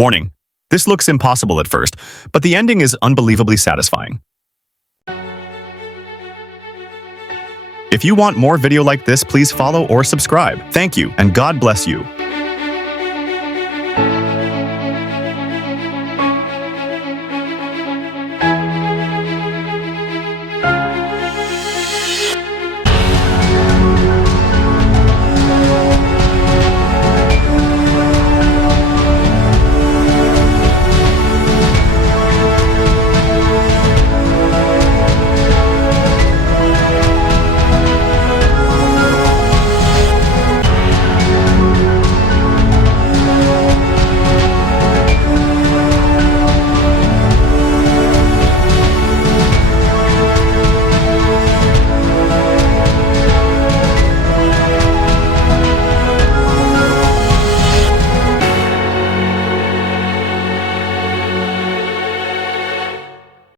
Warning. This looks impossible at first, but the ending is unbelievably satisfying. If you want more video like this, please follow or subscribe. Thank you, and God bless you.